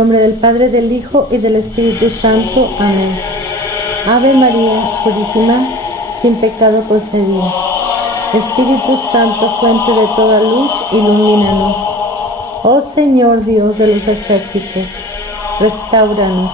En nombre del Padre, del Hijo y del Espíritu Santo. Amén. Ave María Purísima, sin pecado concebida. Espíritu Santo, fuente de toda luz, ilumínanos. Oh Señor Dios de los ejércitos, restáuranos.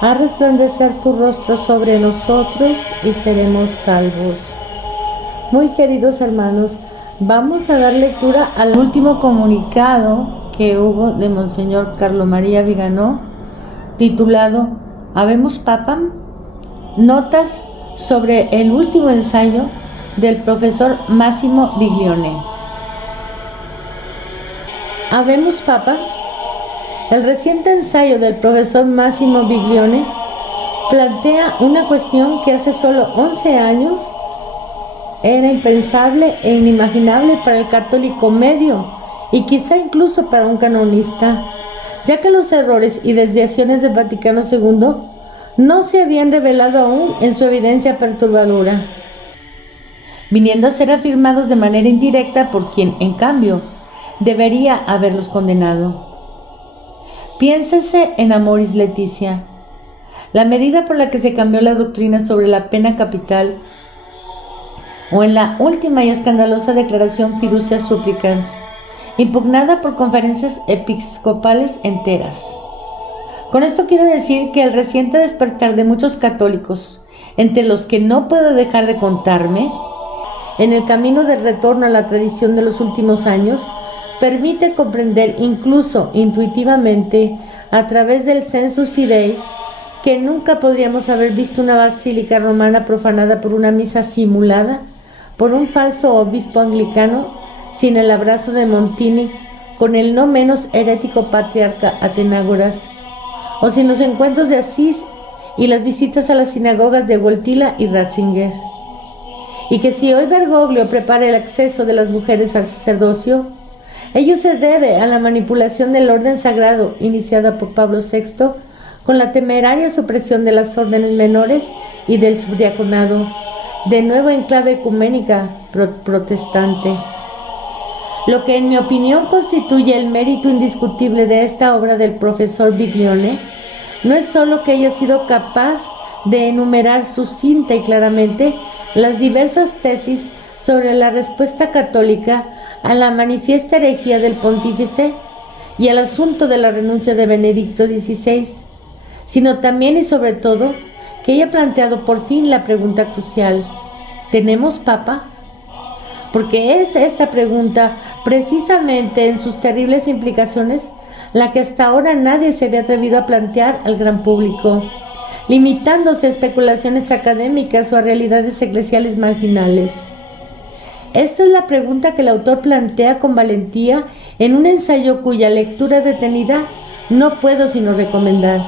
Haz resplandecer tu rostro sobre nosotros y seremos salvos. Muy queridos hermanos, vamos a dar lectura al último comunicado que hubo de Monseñor Carlo María Viganò, titulado Habemos Papam, notas sobre el último ensayo del profesor Massimo Biglione. Habemos Papam. El reciente ensayo del profesor Massimo Biglione plantea una cuestión que hace solo 11 años era impensable e inimaginable para el católico medio y quizá incluso para un canonista, ya que los errores y desviaciones del Vaticano II no se habían revelado aún en su evidencia perturbadora, viniendo a ser afirmados de manera indirecta por quien, en cambio, debería haberlos condenado. Piénsese en Amoris Laetitia, la medida por la que se cambió la doctrina sobre la pena capital, o en la última y escandalosa declaración Fiducia Supplicans, impugnada por conferencias episcopales enteras. Con esto quiero decir que el reciente despertar de muchos católicos, entre los que no puedo dejar de contarme, en el camino de retorno a la tradición de los últimos años, permite comprender incluso intuitivamente a través del Sensus Fidei que nunca podríamos haber visto una basílica romana profanada por una misa simulada por un falso obispo anglicano sin el abrazo de Montini con el no menos herético patriarca Atenágoras, o sin los encuentros de Asís y las visitas a las sinagogas de Wojtyla y Ratzinger. Y que si hoy Bergoglio prepara el acceso de las mujeres al sacerdocio, ello se debe a la manipulación del orden sagrado iniciada por Pablo VI con la temeraria supresión de las órdenes menores y del subdiaconado, de nuevo en clave ecuménica protestante. Lo que en mi opinión constituye el mérito indiscutible de esta obra del profesor Biglione no es solo que haya sido capaz de enumerar sucinta y claramente las diversas tesis sobre la respuesta católica a la manifiesta herejía del pontífice y al asunto de la renuncia de Benedicto XVI, sino también y sobre todo que haya planteado por fin la pregunta crucial: ¿tenemos papa? Porque es esta pregunta, precisamente en sus terribles implicaciones, la que hasta ahora nadie se había atrevido a plantear al gran público, limitándose a especulaciones académicas o a realidades eclesiales marginales. Esta es la pregunta que el autor plantea con valentía en un ensayo cuya lectura detenida no puedo sino recomendar.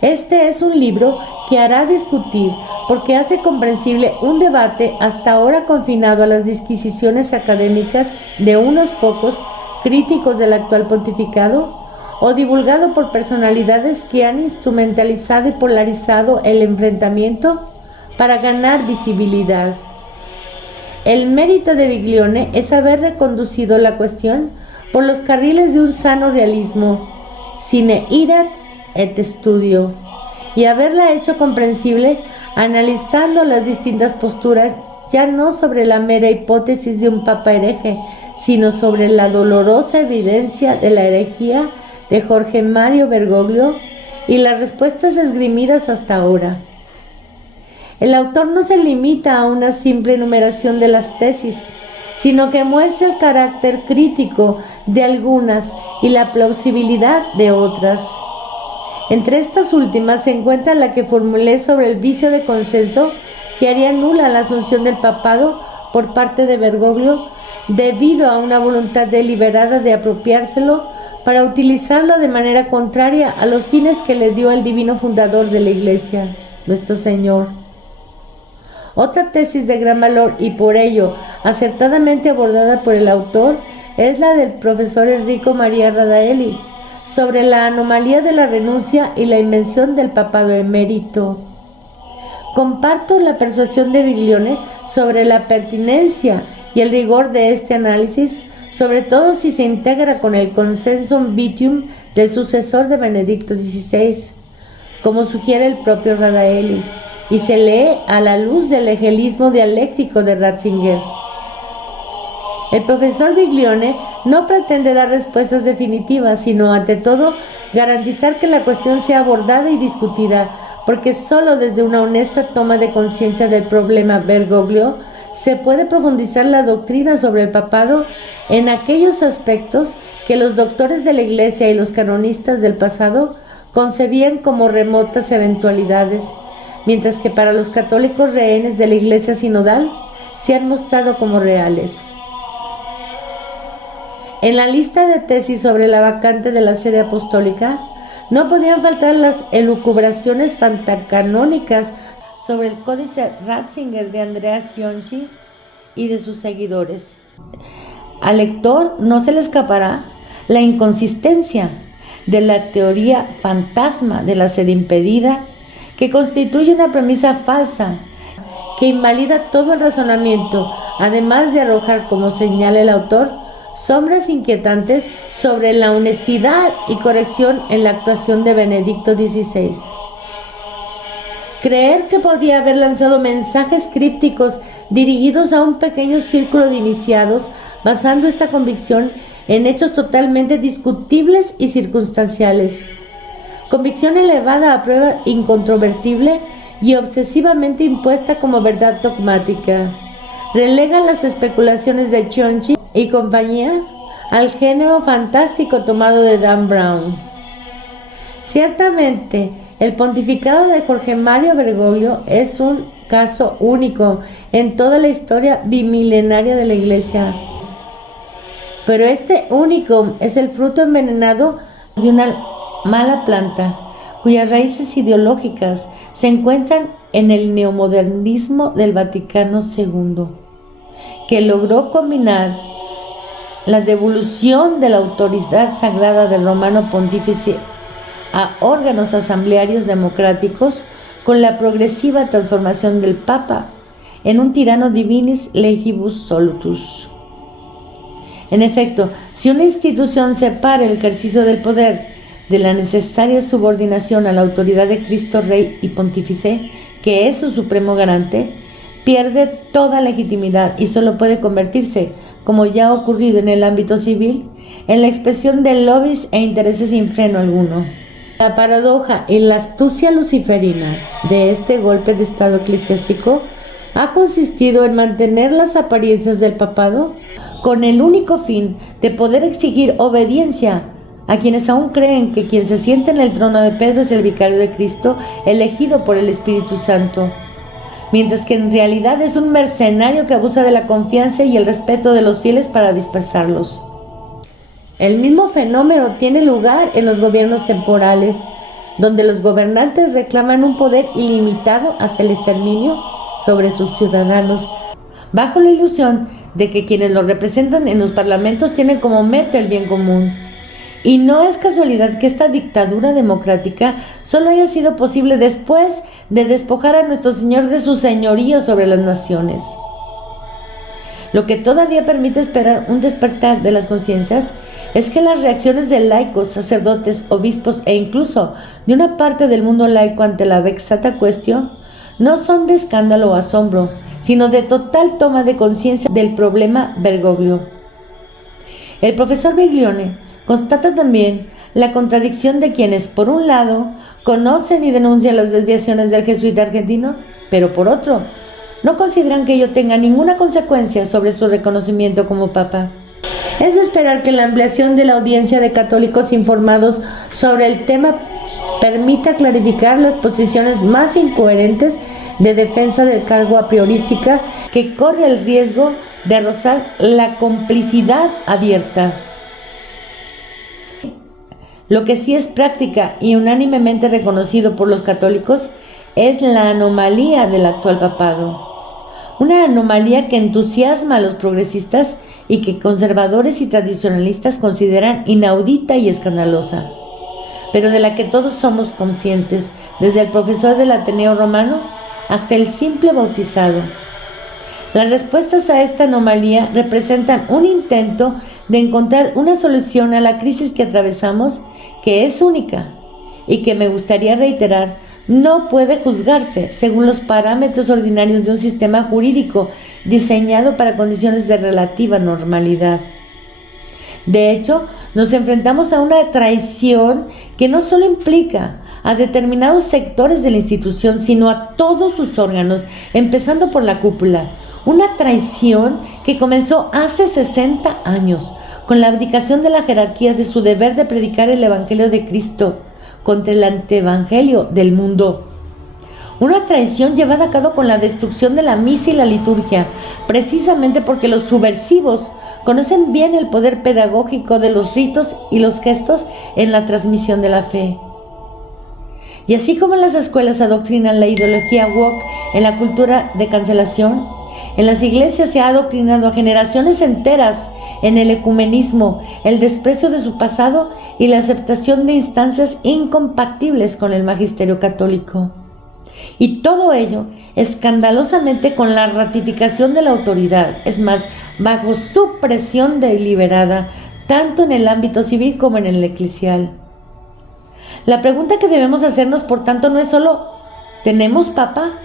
Este es un libro que hará discutir porque hace comprensible un debate hasta ahora confinado a las disquisiciones académicas de unos pocos críticos del actual pontificado o divulgado por personalidades que han instrumentalizado y polarizado el enfrentamiento para ganar visibilidad. El mérito de Biglione es haber reconducido la cuestión por los carriles de un sano realismo, sine irat et studio, y haberla hecho comprensible analizando las distintas posturas ya no sobre la mera hipótesis de un papa hereje, sino sobre la dolorosa evidencia de la herejía de Jorge Mario Bergoglio y las respuestas esgrimidas hasta ahora. El autor no se limita a una simple enumeración de las tesis, sino que muestra el carácter crítico de algunas y la plausibilidad de otras. Entre estas últimas se encuentra la que formulé sobre el vicio de consenso que haría nula la asunción del papado por parte de Bergoglio debido a una voluntad deliberada de apropiárselo para utilizarlo de manera contraria a los fines que le dio el divino fundador de la Iglesia, nuestro Señor. Otra tesis de gran valor y por ello acertadamente abordada por el autor es la del profesor Enrico María Radaelli sobre la anomalía de la renuncia y la invención del papado emérito. Comparto la persuasión de Biglione sobre la pertinencia y el rigor de este análisis sobre todo si se integra con el consensum vitium del sucesor de Benedicto XVI, como sugiere el propio Radaeli, y se lee a la luz del hegelismo dialéctico de Ratzinger. El profesor Biglione no pretende dar respuestas definitivas, sino ante todo garantizar que la cuestión sea abordada y discutida, porque solo desde una honesta toma de conciencia del problema Bergoglio se puede profundizar la doctrina sobre el papado en aquellos aspectos que los doctores de la Iglesia y los canonistas del pasado concebían como remotas eventualidades, mientras que para los católicos rehenes de la Iglesia sinodal se han mostrado como reales. En la lista de tesis sobre la vacante de la sede apostólica no podían faltar las elucubraciones fantacanónicas sobre el códice Ratzinger de Andreas Ionchi y de sus seguidores. Al lector no se le escapará la inconsistencia de la teoría fantasma de la sede impedida, que constituye una premisa falsa que invalida todo el razonamiento, además de arrojar, como señala el autor, sombras inquietantes sobre la honestidad y corrección en la actuación de Benedicto XVI. Creer que podría haber lanzado mensajes crípticos dirigidos a un pequeño círculo de iniciados, basando esta convicción en hechos totalmente discutibles y circunstanciales. Convicción elevada a prueba incontrovertible y obsesivamente impuesta como verdad dogmática. Relega las especulaciones de Ionchi y compañía al género fantástico tomado de Dan Brown. Ciertamente, el pontificado de Jorge Mario Bergoglio es un caso único en toda la historia bimilenaria de la Iglesia. Pero este único es el fruto envenenado de una mala planta, cuyas raíces ideológicas se encuentran en el neomodernismo del Vaticano II, que logró combinar la devolución de la autoridad sagrada del Romano Pontífice a órganos asamblearios democráticos con la progresiva transformación del Papa en un tirano divinis legibus solutus. En efecto, si una institución separa el ejercicio del poder de la necesaria subordinación a la autoridad de Cristo Rey y Pontífice, que es su supremo garante, pierde toda legitimidad y solo puede convertirse, como ya ha ocurrido en el ámbito civil, en la expresión de lobbies e intereses sin freno alguno. La paradoja y la astucia luciferina de este golpe de estado eclesiástico ha consistido en mantener las apariencias del papado con el único fin de poder exigir obediencia a quienes aún creen que quien se sienta en el trono de Pedro es el vicario de Cristo elegido por el Espíritu Santo, mientras que en realidad es un mercenario que abusa de la confianza y el respeto de los fieles para dispersarlos. El mismo fenómeno tiene lugar en los gobiernos temporales, donde los gobernantes reclaman un poder ilimitado hasta el exterminio sobre sus ciudadanos, bajo la ilusión de que quienes los representan en los parlamentos tienen como meta el bien común. Y no es casualidad que esta dictadura democrática solo haya sido posible después de despojar a nuestro Señor de su señorío sobre las naciones. Lo que todavía permite esperar un despertar de las conciencias es que las reacciones de laicos, sacerdotes, obispos e incluso de una parte del mundo laico ante la vexata quaestio no son de escándalo o asombro, sino de total toma de conciencia del problema Bergoglio. El profesor Biglione constata también la contradicción de quienes, por un lado, conocen y denuncian las desviaciones del jesuita argentino, pero por otro, no consideran que ello tenga ninguna consecuencia sobre su reconocimiento como papa. Es de esperar que la ampliación de la audiencia de católicos informados sobre el tema permita clarificar las posiciones más incoherentes de defensa del cargo a priorística que corre el riesgo de rozar la complicidad abierta. Lo que sí es práctica y unánimemente reconocido por los católicos es la anomalía del actual papado. Una anomalía que entusiasma a los progresistas y que conservadores y tradicionalistas consideran inaudita y escandalosa, pero de la que todos somos conscientes, desde el profesor del Ateneo Romano hasta el simple bautizado. Las respuestas a esta anomalía representan un intento de encontrar una solución a la crisis que atravesamos, que es única y que, me gustaría reiterar, no puede juzgarse según los parámetros ordinarios de un sistema jurídico diseñado para condiciones de relativa normalidad. De hecho, nos enfrentamos a una traición que no solo implica a determinados sectores de la institución, sino a todos sus órganos, empezando por la cúpula. Una traición que comenzó hace 60 años, con la abdicación de la jerarquía de su deber de predicar el Evangelio de Cristo contra el antievangelio del mundo. Una traición llevada a cabo con la destrucción de la misa y la liturgia, precisamente porque los subversivos conocen bien el poder pedagógico de los ritos y los gestos en la transmisión de la fe. Y así como en las escuelas adoctrinan la ideología woke en la cultura de cancelación, en las iglesias se ha adoctrinado a generaciones enteras en el ecumenismo, el desprecio de su pasado y la aceptación de instancias incompatibles con el magisterio católico. Y todo ello escandalosamente con la ratificación de la autoridad, es más, bajo su presión deliberada, tanto en el ámbito civil como en el eclesial. La pregunta que debemos hacernos, por tanto, no es solo ¿tenemos papa?,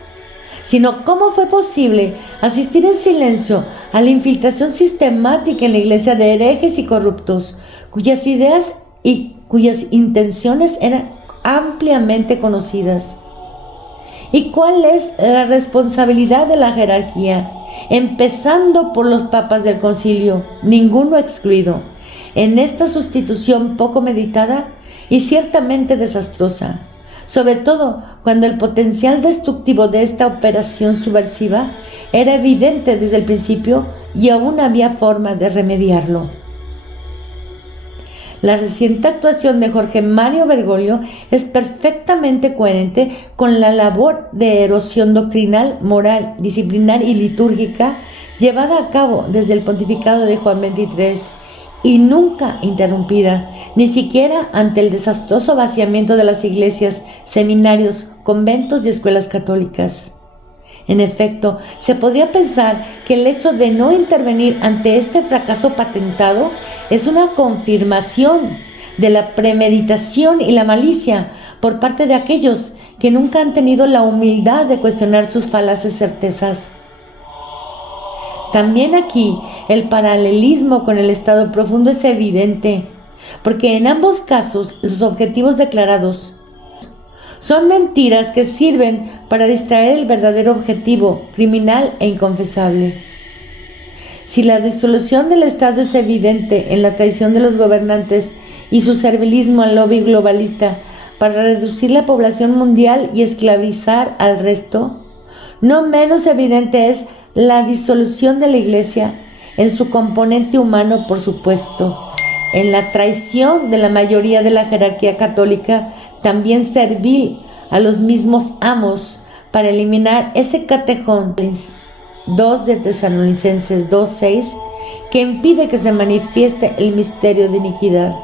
sino ¿cómo fue posible asistir en silencio a la infiltración sistemática en la iglesia de herejes y corruptos, cuyas ideas y cuyas intenciones eran ampliamente conocidas? ¿Y cuál es la responsabilidad de la jerarquía, empezando por los papas del concilio, ninguno excluido, en esta sustitución poco meditada y ciertamente desastrosa? Sobre todo cuando el potencial destructivo de esta operación subversiva era evidente desde el principio y aún había forma de remediarlo. La reciente actuación de Jorge Mario Bergoglio es perfectamente coherente con la labor de erosión doctrinal, moral, disciplinar y litúrgica llevada a cabo desde el pontificado de Juan XXIII y nunca interrumpida, ni siquiera ante el desastroso vaciamiento de las iglesias, seminarios, conventos y escuelas católicas. En efecto, se podría pensar que el hecho de no intervenir ante este fracaso patentado es una confirmación de la premeditación y la malicia por parte de aquellos que nunca han tenido la humildad de cuestionar sus falaces certezas. También aquí el paralelismo con el estado profundo es evidente, porque en ambos casos los objetivos declarados son mentiras que sirven para distraer el verdadero objetivo criminal e inconfesable. Si la disolución del Estado es evidente en la traición de los gobernantes y su servilismo al lobby globalista para reducir la población mundial y esclavizar al resto, no menos evidente es la disolución de la Iglesia en su componente humano, por supuesto, en la traición de la mayoría de la jerarquía católica, también servil a los mismos amos, para eliminar ese catejón 2 de Tesalonicenses 2:6 que impide que se manifieste el misterio de iniquidad.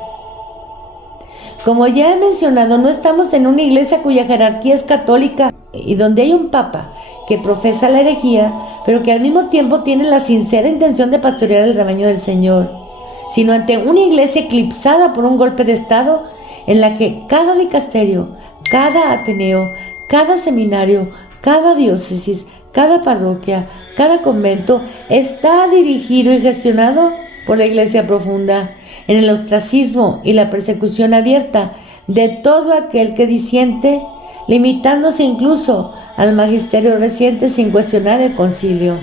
Como ya he mencionado, no estamos en una iglesia cuya jerarquía es católica y donde hay un papa que profesa la herejía, pero que al mismo tiempo tiene la sincera intención de pastorear el rebaño del Señor, sino ante una iglesia eclipsada por un golpe de estado en la que cada dicasterio, cada ateneo, cada seminario, cada diócesis, cada parroquia, cada convento está dirigido y gestionado por la Iglesia profunda, en el ostracismo y la persecución abierta de todo aquel que disiente, limitándose incluso al magisterio reciente sin cuestionar el concilio.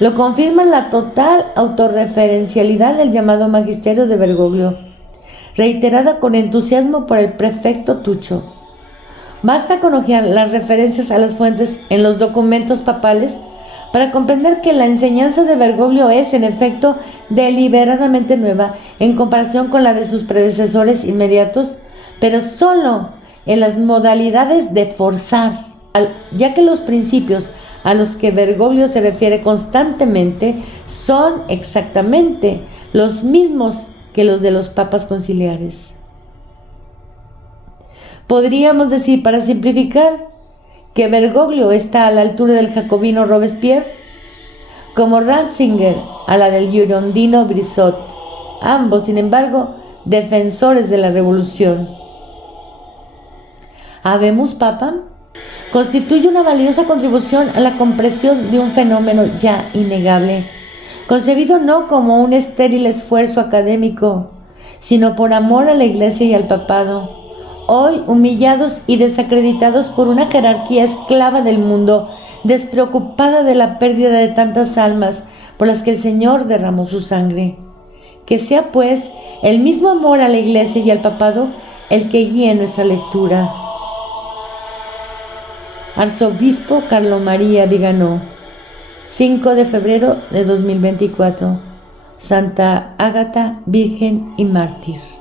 Lo confirma la total autorreferencialidad del llamado magisterio de Bergoglio, reiterada con entusiasmo por el prefecto Tuccio. Basta con hojear las referencias a las fuentes en los documentos papales para comprender que la enseñanza de Bergoglio es, en efecto, deliberadamente nueva en comparación con la de sus predecesores inmediatos, pero solo en las modalidades de forzar, ya que los principios a los que Bergoglio se refiere constantemente son exactamente los mismos que los de los papas conciliares. Podríamos decir, para simplificar, que Bergoglio está a la altura del jacobino Robespierre, como Ratzinger a la del girondino Brissot, ambos, sin embargo, defensores de la revolución. Habemus Papam constituye una valiosa contribución a la comprensión de un fenómeno ya innegable, concebido no como un estéril esfuerzo académico, sino por amor a la Iglesia y al papado, hoy humillados y desacreditados por una jerarquía esclava del mundo, despreocupada de la pérdida de tantas almas por las que el Señor derramó su sangre. Que sea, pues, el mismo amor a la Iglesia y al papado el que guíe nuestra lectura. Arzobispo Carlo María Viganò, 5 de febrero de 2024. Santa Ágata, Virgen y Mártir.